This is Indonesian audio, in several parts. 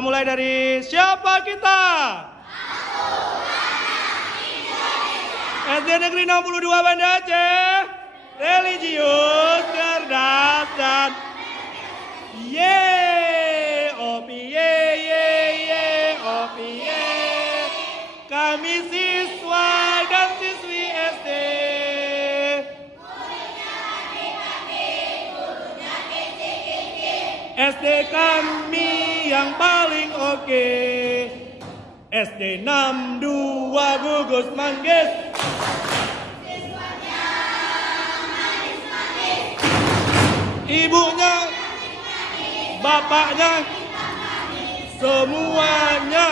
Kita mulai dari siapa kita? SD Negeri 62 Banda Aceh, religius, cerdas, dan ye, opi, ye, opi, ye. Kami siswa dan siswi SD. SD kami yang paling oke. SD 62 Gugus Manggis. Ibunya, bapaknya, semuanya.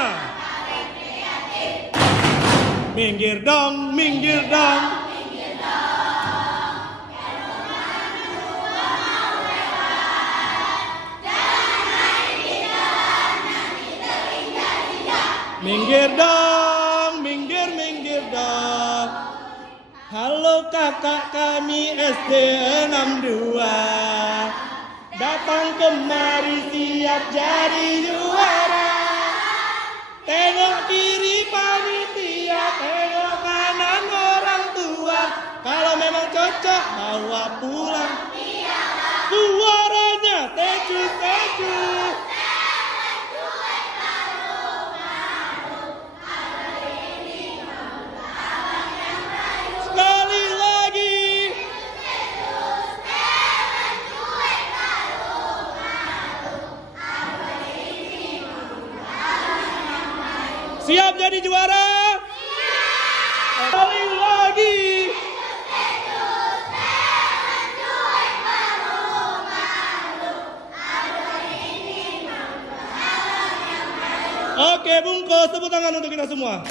Minggir dong, minggir dong. Minggir dong, minggir, minggir dong. Halo kakak kami SD 62. Datang kemari siap jadi juara. Tengok kiri panitia, tengok kanan orang tua. Kalau memang cocok bawa pulang. Suaranya teju-teju. Sekali lagi. Siap jadi juara? Siap. Sekali lagi. Oke, bungkus, tepuk tangan untuk kita semua.